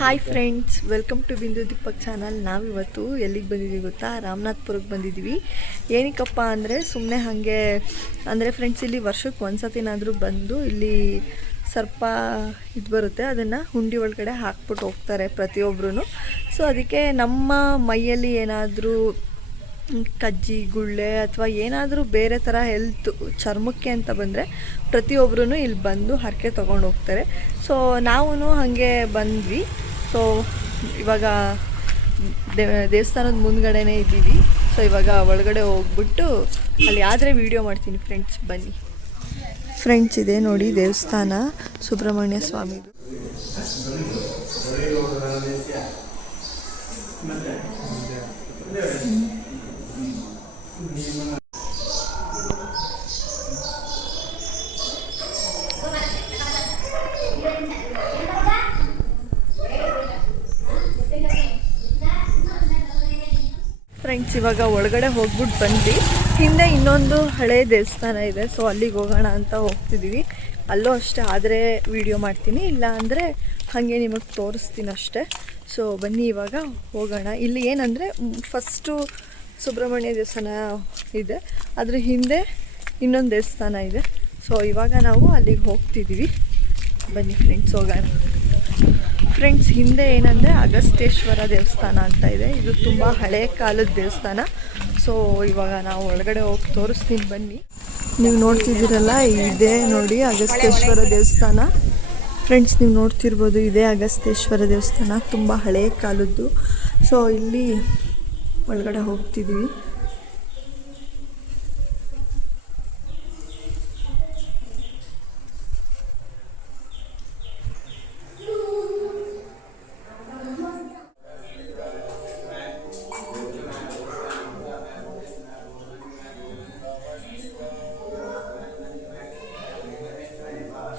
Hi friends, welcome to ಬಿಂದು Deepak channel. ನಾವಿವತ್ತು ಎಲ್ಲಿಗೆ ಬಂದಿದ್ದೀವಿ ಗೊತ್ತಾ? ರಾಮನಾಥ್ಪುರಕ್ಕೆ ಬಂದಿದ್ದೀವಿ. ಏನಕ್ಕಪ್ಪ ಅಂದರೆ ಸುಮ್ಮನೆ ಹಾಗೆ ಅಂದರೆ ಫ್ರೆಂಡ್ಸ್, ಇಲ್ಲಿ ವರ್ಷಕ್ಕೆ ಒಂದು ಸತಿನಾದರೂ ಬಂದು ಇಲ್ಲಿ ಸರ್ಪ ಇದು ಬರುತ್ತೆ, ಅದನ್ನು ಹುಂಡಿ ಒಳಗಡೆ ಹಾಕ್ಬಿಟ್ಟು ಹೋಗ್ತಾರೆ ಪ್ರತಿಯೊಬ್ಬರೂ. ಸೊ ಅದಕ್ಕೆ ನಮ್ಮ ಮೈಯಲ್ಲಿ ಏನಾದರೂ ಕಜ್ಜಿ ಗುಳ್ಳೆ ಅಥವಾ ಏನಾದರೂ ಬೇರೆ ಥರ ಹೆಲ್ತ್ ಚರ್ಮಕ್ಕೆ ಅಂತ ಬಂದರೆ ಪ್ರತಿಯೊಬ್ಬರೂ ಇಲ್ಲಿ ಬಂದು ಹರಕೆ ತೊಗೊಂಡು ಹೋಗ್ತಾರೆ. ಸೊ ನಾವು ಹಾಗೆ ಬಂದ್ವಿ. ಸೊ ಇವಾಗ ದೇವಸ್ಥಾನದ ಮುಂದ್ಗಡೆನೇ ಇದ್ದೀವಿ. ಸೊ ಇವಾಗ ಒಳಗಡೆ ಹೋಗ್ಬಿಟ್ಟು ಅಲ್ಲಿ ಆದರೆ ವೀಡಿಯೋ ಮಾಡ್ತೀನಿ ಫ್ರೆಂಡ್ಸ್, ಬನ್ನಿ. ಫ್ರೆಂಡ್ಸ್, ಇದೆ ನೋಡಿ ದೇವಸ್ಥಾನ, ಸುಬ್ರಹ್ಮಣ್ಯ ಸ್ವಾಮಿದು. ಫ್ರೆಂಡ್ಸ್, ಇವಾಗ ಒಳಗಡೆ ಹೋಗ್ಬಿಟ್ಟು ಬಂದ್ವಿ. ಹಿಂದೆ ಇನ್ನೊಂದು ಹಳೆ ದೇವಸ್ಥಾನ ಇದೆ, ಸೊ ಅಲ್ಲಿಗೆ ಹೋಗೋಣ ಅಂತ ಹೋಗ್ತಿದ್ದೀವಿ. ಅಲ್ಲೂ ಅಷ್ಟೇ ಆದರೆ ವಿಡಿಯೋ ಮಾಡ್ತೀನಿ, ಇಲ್ಲ ಅಂದರೆ ಹಾಗೆ ನಿಮಗೆ ತೋರಿಸ್ತೀನಿ ಅಷ್ಟೇ. ಸೊ ಬನ್ನಿ ಇವಾಗ ಹೋಗೋಣ. ಇಲ್ಲಿ ಏನಂದರೆ ಫಸ್ಟು ಸುಬ್ರಹ್ಮಣ್ಯ ದೇವಸ್ಥಾನ ಇದೆ, ಅದ್ರ ಹಿಂದೆ ಇನ್ನೊಂದು ದೇವಸ್ಥಾನ ಇದೆ. ಸೊ ಇವಾಗ ನಾವು ಅಲ್ಲಿಗೆ ಹೋಗ್ತಿದ್ದೀವಿ. ಬನ್ನಿ ಫ್ರೆಂಡ್ಸ್, ಹೋಗೋಣ. ಫ್ರೆಂಡ್ಸ್, ಹಿಂದೆ ಏನಂದರೆ ಅಗಸ್ತೇಶ್ವರ ದೇವಸ್ಥಾನ ಅಂತ ಇದೆ. ಇದು ತುಂಬ ಹಳೆ ಕಾಲದ ದೇವಸ್ಥಾನ. ಸೊ ಇವಾಗ ನಾವು ಒಳಗಡೆ ಹೋಗಿ ತೋರಿಸ್ತೀನಿ, ಬನ್ನಿ. ನೀವು ನೋಡ್ತಿದ್ದೀರಲ್ಲ, ಇದೇ ನೋಡಿ ಅಗಸ್ತೇಶ್ವರ ದೇವಸ್ಥಾನ. ಫ್ರೆಂಡ್ಸ್, ನೀವು ನೋಡ್ತಿರ್ಬೋದು, ಇದೇ ಅಗಸ್ತೇಶ್ವರ ದೇವಸ್ಥಾನ, ತುಂಬ ಹಳೆ ಕಾಲದ್ದು. ಸೊ ಇಲ್ಲಿ ಒಳಗಡೆ ಹೋಗ್ತಿದ್ದೀವಿ.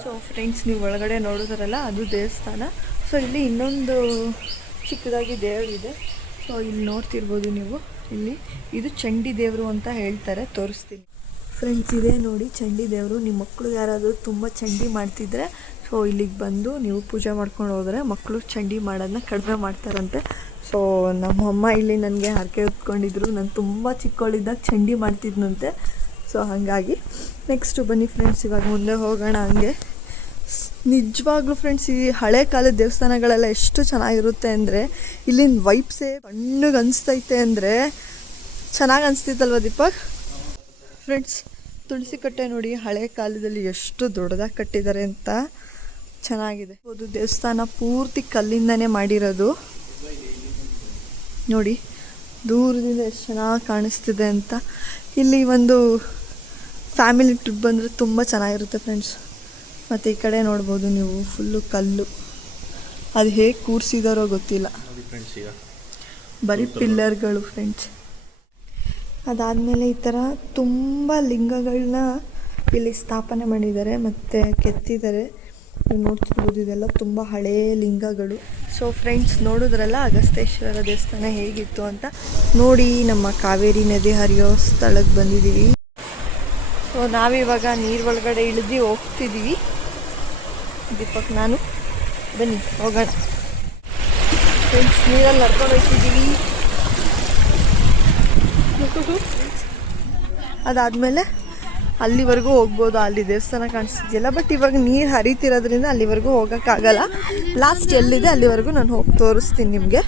ಸೊ ಫ್ರೆಂಡ್ಸ್, ನೀವು ಒಳಗಡೆ ನೋಡಿದ್ರಲ್ಲ, ಅದು ದೇವಸ್ಥಾನ. ಸೊ ಇಲ್ಲಿ ಇನ್ನೊಂದು ಚಿಕ್ಕದಾಗಿ ದೇವರಿದೆ. ಸೊ ಇಲ್ಲಿ ನೋಡ್ತಿರ್ಬೋದು ನೀವು, ಇಲ್ಲಿ ಇದು ಚಂಡಿ ದೇವರು ಅಂತ ಹೇಳ್ತಾರೆ, ತೋರಿಸ್ತೀನಿ. ಫ್ರೆಂಡ್ಸ್, ಇದೇ ನೋಡಿ ಚಂಡಿ ದೇವರು. ನಿಮ್ಮ ಮಕ್ಕಳು ಯಾರಾದರೂ ತುಂಬ ಚಂಡಿ ಮಾಡ್ತಿದ್ರೆ ಸೊ ಇಲ್ಲಿಗೆ ಬಂದು ನೀವು ಪೂಜೆ ಮಾಡ್ಕೊಂಡು ಹೋದರೆ ಮಕ್ಕಳು ಚಂಡಿ ಮಾಡೋದನ್ನ ಕಡಿಮೆ ಮಾಡ್ತಾರಂತೆ. ಸೊ ನಮ್ಮಮ್ಮ ಇಲ್ಲಿ ನನಗೆ ಹರಕೆ ಹೊತ್ಕೊಂಡಿದ್ರು, ನಾನು ತುಂಬ ಚಿಕ್ಕವಳಿದ್ದಾಗ ಚಂಡಿ ಮಾಡ್ತಿದ್ನಂತೆ. ಸೊ ಹಾಗಾಗಿ ನೆಕ್ಸ್ಟು ಬನ್ನಿ ಫ್ರೆಂಡ್ಸ್, ಇವಾಗ ಮುಂದೆ ಹೋಗೋಣ. ಹಂಗೆ ನಿಜವಾಗ್ಲೂ ಫ್ರೆಂಡ್ಸ್, ಈ ಹಳೆ ಕಾಲದ ದೇವಸ್ಥಾನಗಳೆಲ್ಲ ಎಷ್ಟು ಚೆನ್ನಾಗಿರುತ್ತೆ ಅಂದರೆ, ಇಲ್ಲಿನ ವೈಬ್ಸೇ ಕಣ್ಣಿಗೆ ಅನಿಸ್ತೈತೆ ಅಂದರೆ ಚೆನ್ನಾಗಿ ಅನಿಸ್ತಿತ್ತಲ್ವ ದೀಪಕ್? ಫ್ರೆಂಡ್ಸ್, ತುಳಸಿ ಕಟ್ಟೆ ನೋಡಿ, ಹಳೆ ಕಾಲದಲ್ಲಿ ಎಷ್ಟು ದೊಡ್ಡದಾಗಿ ಕಟ್ಟಿದ್ದಾರೆ ಅಂತ, ಚೆನ್ನಾಗಿದೆ. ಅದು ದೇವಸ್ಥಾನ ಪೂರ್ತಿ ಕಲ್ಲಿಂದನೇ ಮಾಡಿರೋದು. ನೋಡಿ ದೂರದಿಂದ ಎಷ್ಟು ಚೆನ್ನಾಗಿ ಕಾಣಿಸ್ತಿದೆ ಅಂತ. ಇಲ್ಲಿ ಒಂದು ಫ್ಯಾಮಿಲಿ ಟ್ರಿಪ್ ಬಂದರೆ ತುಂಬ ಚೆನ್ನಾಗಿರುತ್ತೆ ಫ್ರೆಂಡ್ಸ್. ಮತ್ತು ಈ ಕಡೆ ನೋಡ್ಬೋದು ನೀವು, ಫುಲ್ಲು ಕಲ್ಲು. ಅದು ಹೇಗೆ ಕೂರಿಸಿದಾರೋ ಗೊತ್ತಿಲ್ಲ, ಬರೀ ಪಿಲ್ಲರ್ಗಳು ಫ್ರೆಂಡ್ಸ್. ಅದಾದಮೇಲೆ ಈ ಥರ ತುಂಬ ಲಿಂಗಗಳನ್ನ ಇಲ್ಲಿ ಸ್ಥಾಪನೆ ಮಾಡಿದ್ದಾರೆ ಮತ್ತು ಕೆತ್ತಿದ್ದಾರೆ. ನೀವು ನೋಡ್ತಿರ್ಬೋದು, ಇದೆಲ್ಲ ತುಂಬ ಹಳೆಯ ಲಿಂಗಗಳು. ಸೊ ಫ್ರೆಂಡ್ಸ್, ನೋಡಿದ್ರಲ್ಲ ಅಗಸ್ತೇಶ್ವರ ದೇವಸ್ಥಾನ ಹೇಗಿತ್ತು ಅಂತ. ನೋಡಿ, ನಮ್ಮ ಕಾವೇರಿ ನದಿ ಹರಿಯೋ ಸ್ಥಳಕ್ಕೆ ಬಂದಿದ್ದೀವಿ. ಸೊ ನಾವಿವಾಗ ನೀರು ಒಳಗಡೆ ಇಳಿದು ಹೋಗ್ತಿದ್ದೀವಿ. ದೀಪಕ್ ನಾನು, ಬನ್ನಿ ಹೋಗೋಣ. ಫ್ರೆಂಡ್ಸ್, ನೀರಲ್ಲಿ ನಡ್ಕೊಂಡು ಹೋಗ್ತಿದ್ದೀವಿ. ಅದಾದಮೇಲೆ ಅಲ್ಲಿವರೆಗೂ ಹೋಗ್ಬೋದು, ಅಲ್ಲಿ ದೇವಸ್ಥಾನ ಕಾಣಿಸ್ತಿದೆಯಲ್ಲ. ಬಟ್ ಇವಾಗ ನೀರು ಹರಿತಿರೋದ್ರಿಂದ ಅಲ್ಲಿವರೆಗೂ ಹೋಗೋಕ್ಕಾಗಲ್ಲ. ಲಾಸ್ಟ್ ಎಲ್ಲಿದೆ ಅಲ್ಲಿವರೆಗೂ ನಾನು ಹೋಗಿ ತೋರಿಸ್ತೀನಿ ನಿಮಗೆ.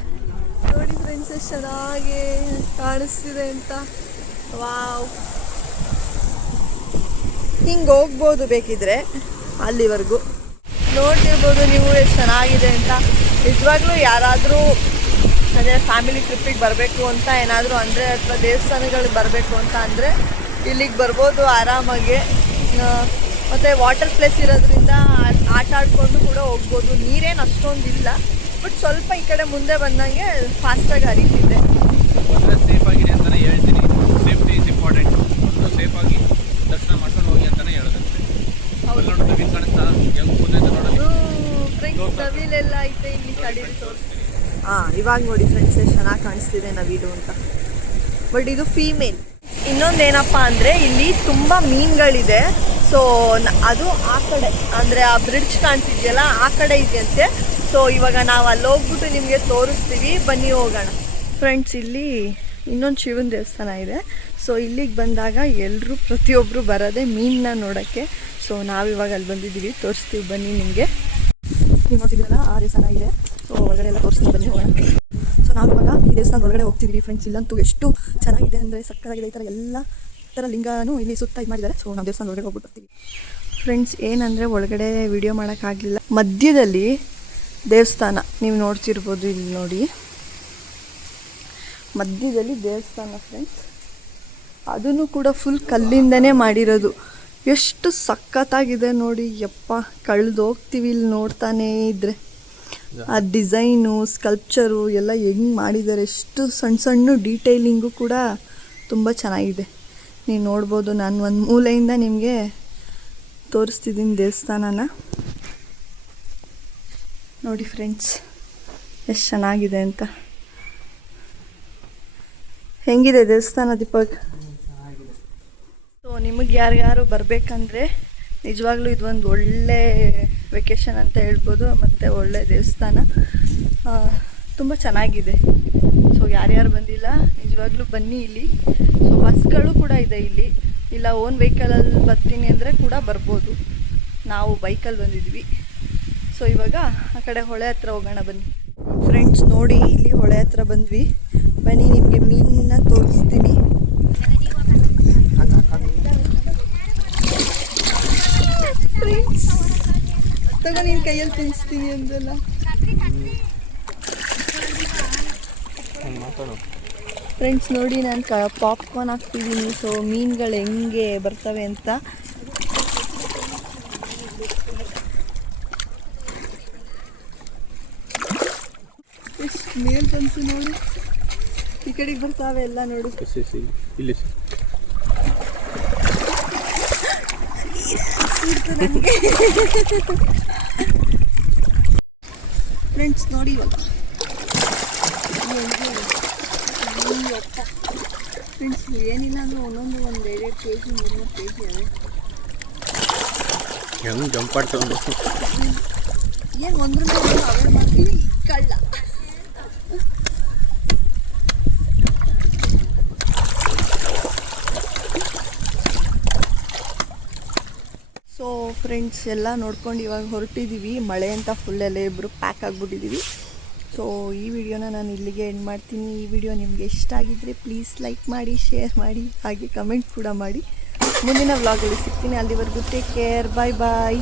ನೋಡಿ ಫ್ರೆಂಡ್ಸ್, ಎಷ್ಟು ಚೆನ್ನಾಗಿ ಕಾಣಿಸ್ತಿದೆ ಅಂತ. ವಾವ್, ಹಿಂಗೆ ಹೋಗ್ಬೋದು ಬೇಕಿದ್ರೆ ಅಲ್ಲಿವರೆಗೂ. ನೋಡ್ತಿರ್ಬೋದು ನೀವು ಎಷ್ಟು ಚೆನ್ನಾಗಿದೆ ಅಂತ. ನಿಜವಾಗ್ಲೂ ಯಾರಾದರೂ ಅಂದರೆ ಫ್ಯಾಮಿಲಿ ಟ್ರಿಪ್ಪಿಗೆ ಬರಬೇಕು ಅಂತ ಏನಾದರೂ ಅಂದರೆ, ಅಥವಾ ದೇವಸ್ಥಾನಗಳಿಗೆ ಬರಬೇಕು ಅಂತ ಅಂದರೆ ಇಲ್ಲಿಗೆ ಬರ್ಬೋದು ಆರಾಮಾಗಿ. ಮತ್ತು ವಾಟರ್ ಪ್ಲೇಸ್ ಇರೋದ್ರಿಂದ ಆಟ ಆಡಿಕೊಂಡು ಕೂಡ ಹೋಗ್ಬೋದು. ನೀರೇನು ಅಷ್ಟೊಂದಿಲ್ಲ, ಬಟ್ ಸ್ವಲ್ಪ ಈ ಕಡೆ ಮುಂದೆ ಬಂದಂಗೆ ಫಾಸ್ಟಾಗಿ ಹರಿತಿದೆ. ಸೇಫ್ ಆಗಿದೆ ಅಂತಲೇ ಹೇಳ್ತೀನಿ. Safety is important. ಒಂದು ಸೇಫಾಗಿ ದರ್ಶನ ಮಾಡ್ಕೊಂಡು ಹೋಗಿ ಅಂತಲೇ ಹೇಳೋದು. ನೋಡಿ ನವೀನ್ ಕಾಣಿಸ್ತಾ, ಫ್ರೆಂಡ್ಸ್, ನವಿಲೆಲ್ಲ ಐತೆ ಇಲ್ಲಿ ಕಡೀರಿ ತೋರಿಸ್ತೀನಿ. ಇವಾಗ ನೋಡಿ ಫ್ರೆಂಡ್ಸ್, ಎಷ್ಟು ಚೆನ್ನಾಗಿ ಕಾಣಿಸ್ತಿದೆ ನವಿಲು ಅಂತ. ಬಟ್ ಇದು ಫೀಮೇಲ್. ಇನ್ನೊಂದೇನಪ್ಪ ಅಂದರೆ ಇಲ್ಲಿ ತುಂಬ ಮೀನುಗಳಿದೆ. ಸೊ ಅದು ಆ ಕಡೆ ಅಂದರೆ ಆ ಬ್ರಿಡ್ಜ್ ಕಾಣ್ತಿದೆಯಲ್ಲ ಆ ಕಡೆ ಇದೆಯಂತೆ. ಸೊ ಇವಾಗ ನಾವು ಅಲ್ಲಿ ಹೋಗ್ಬಿಟ್ಟು ನಿಮಗೆ ತೋರಿಸ್ತೀವಿ, ಬನ್ನಿ ಹೋಗೋಣ. ಫ್ರೆಂಡ್ಸ್, ಇಲ್ಲಿ ಇನ್ನೊಂದು ಶಿವನ ದೇವಸ್ಥಾನ ಇದೆ. ಸೊ ಇಲ್ಲಿಗೆ ಬಂದಾಗ ಎಲ್ಲರೂ ಪ್ರತಿಯೊಬ್ಬರು ಬರೋದೇ ಮೀನನ್ನ ನೋಡೋಕ್ಕೆ. ಸೊ ನಾವಿವಾಗ ಅಲ್ಲಿ ಬಂದಿದ್ದೀವಿ, ತೋರಿಸ್ತೀವಿ ಬನ್ನಿ ನಿಮಗೆ. ನೀವು ನೋಡ್ತಿದ್ದೀರಲ್ಲ ಆ ದೇವಸ್ಥಾನ ಇದೆ. ಸೊ ಒಳಗಡೆ ಎಲ್ಲ ತೋರಿಸ್ತೀವಿ, ಬನ್ನಿ ಹೋಗೋಣ. ಸೊ ನಾವಿವಾಗ ಈ ದೇವಸ್ಥಾನ ಒಳಗಡೆ ಹೋಗ್ತಿದ್ದೀವಿ ಫ್ರೆಂಡ್ಸ್. ಇಲ್ಲಂತೂ ಎಷ್ಟು ಚೆನ್ನಾಗಿದೆ ಅಂದರೆ ಸಕ್ಕತ್ತಾಗಿದೆ. ಈ ಥರ ಎಲ್ಲ ಥರ ಲಿಂಗನೂ ಇಲ್ಲಿ ಸುತ್ತ ಇದು ಮಾಡಿದ್ದಾರೆ. ಸೊ ನಾವು ದೇವಸ್ಥಾನ ಒಳಗಡೆ ಹೋಗ್ಬಿಟ್ಟು ಬರ್ತೀವಿ ಫ್ರೆಂಡ್ಸ್. ಏನಂದರೆ ಒಳಗಡೆ ವಿಡಿಯೋ ಮಾಡೋಕ್ಕಾಗಲಿಲ್ಲ. ಮಧ್ಯದಲ್ಲಿ ದೇವಸ್ಥಾನ ನೀವು ನೋಡ್ತಿರ್ಬೋದು, ಇಲ್ಲಿ ನೋಡಿ ಮಧ್ಯದಲ್ಲಿ ದೇವಸ್ಥಾನ ಫ್ರೆಂಡ್ಸ್. ಅದನ್ನು ಕೂಡ ಫುಲ್ ಕಲ್ಲಿಂದನೇ ಮಾಡಿರೋದು. ಎಷ್ಟು ಸಖತ್ತಾಗಿದೆ ನೋಡಿ. ಯಪ್ಪ, ಕಳೆದು ಹೋಗ್ತೀವಿ ಇಲ್ಲಿ ನೋಡ್ತಾನೇ ಇದ್ದರೆ. ಆ ಡಿಸೈನು, ಸ್ಕಲ್ಪ್ಚರು ಎಲ್ಲ ಹೆಂಗೆ ಮಾಡಿದ್ದಾರೆ. ಎಷ್ಟು ಸಣ್ಣ ಸಣ್ಣ ಡೀಟೇಲಿಂಗು ಕೂಡ ತುಂಬ ಚೆನ್ನಾಗಿದೆ. ನೀವು ನೋಡ್ಬೋದು. ನಾನು ಒಂದು ಮೂಲೆಯಿಂದ ನಿಮಗೆ ತೋರಿಸ್ತಿದ್ದೀನಿ ದೇವಸ್ಥಾನನ. ನೋಡಿ ಫ್ರೆಂಡ್ಸ್, ಎಷ್ಟು ಚೆನ್ನಾಗಿದೆ ಅಂತ. ಹೆಂಗಿದೆ ದೇವಸ್ಥಾನ ದೀಪಕ್? ಸೊ ನಿಮಗೆ ಯಾರ್ಯಾರು ಬರಬೇಕಂದ್ರೆ ನಿಜವಾಗ್ಲೂ ಇದೊಂದು ಒಳ್ಳೆ ವೆಕೇಷನ್ ಅಂತ ಹೇಳ್ಬೋದು. ಮತ್ತು ಒಳ್ಳೆ ದೇವಸ್ಥಾನ, ತುಂಬ ಚೆನ್ನಾಗಿದೆ. ಸೊ ಯಾರ್ಯಾರು ಬಂದಿಲ್ಲ ನಿಜವಾಗ್ಲೂ ಬನ್ನಿ ಇಲ್ಲಿ. ಸೊ ಬಸ್ಗಳು ಕೂಡ ಇದೆ ಇಲ್ಲಿ. ಇಲ್ಲ ಓನ್ ವೆಹಿಕಲಲ್ಲಿ ಬರ್ತೀನಿ ಅಂದರೆ ಕೂಡ ಬರ್ಬೋದು. ನಾವು ಬೈಕಲ್ಲಿ ಬಂದಿದ್ವಿ. ಸೊ ಇವಾಗ ಆ ಕಡೆ ಹೊಳೆ ಹತ್ರ ಹೋಗೋಣ ಬನ್ನಿ ಫ್ರೆಂಡ್ಸ್. ನೋಡಿ, ಇಲ್ಲಿ ಹೊಳೆ ಹತ್ರ ಬಂದ್ವಿ. ಬನ್ನಿ ನಿಮಗೆ ಮೀನನ್ನ ತೋರಿಸ್ತೀನಿ. ಫ್ರೆಂಡ್ಸ್, ತಗೋ, ನೀನು ಕೈಯಲ್ಲಿ ತಿನ್ನಿಸ್ತೀನಿ ಅಂದಲ್ಲ. ಫ್ರೆಂಡ್ಸ್ ನೋಡಿ, ನಾನು ಪಾಪ್ಕಾರ್ನ್ ಹಾಕ್ತಿದ್ದೀನಿ. ಸೊ ಮೀನುಗಳು ಹೆಂಗೆ ಬರ್ತವೆ ಅಂತ. ಎಷ್ಟು ಮೇಲ್ ಬಂತು ನೋಡಿ. ಈ ಕಡೆಗೆ ಬರ್ತಾವೆ ಎಲ್ಲ ನೋಡು. ಇಲ್ಲಿ ಫ್ರೆಂಡ್ಸ್ ನೋಡಿ, ಇವಾಗ ಫ್ರೆಂಡ್ಸ್ ಏನಿಲ್ಲ ಅಂದ್ರೆ ಒಂದೊಂದು ಒಂದು 2 kg 3 kg ಅವೆ. ಹೆಂಗೆ ಜಂಪ್ ಆಡ್ತವೆ ಏನು ಒಂದ್ರ ಮೇಲೆ ಅವೇ ಮಾಡ್ತೀವಿ ಕಳ್ಳ. ಸೊ ಫ್ರೆಂಡ್ಸ್, ಎಲ್ಲ ನೋಡ್ಕೊಂಡು ಇವಾಗ ಹೊರಟಿದ್ದೀವಿ. ಮಳೆ ಅಂತ ಫುಲ್ಲೆಲ್ಲ ಇಬ್ಬರು ಪ್ಯಾಕ್ ಆಗಿಬಿಟ್ಟಿದ್ದೀವಿ. ಸೊ ಈ ವಿಡಿಯೋನ ನಾನು ಇಲ್ಲಿಗೆ ಎಂಡ್ ಮಾಡ್ತೀನಿ. ಈ ವಿಡಿಯೋ ನಿಮಗೆ ಇಷ್ಟ ಆಗಿದ್ದರೆ ಪ್ಲೀಸ್ ಲೈಕ್ ಮಾಡಿ, ಶೇರ್ ಮಾಡಿ, ಹಾಗೆ ಕಮೆಂಟ್ ಕೂಡ ಮಾಡಿ. ಮುಂದಿನ ವ್ಲಾಗಲ್ಲಿ ಸಿಗ್ತೀನಿ. ಅಲ್ಲಿವರೆಗೂ ಟೇಕ್ ಕೇರ್, ಬಾಯ್ ಬಾಯ್.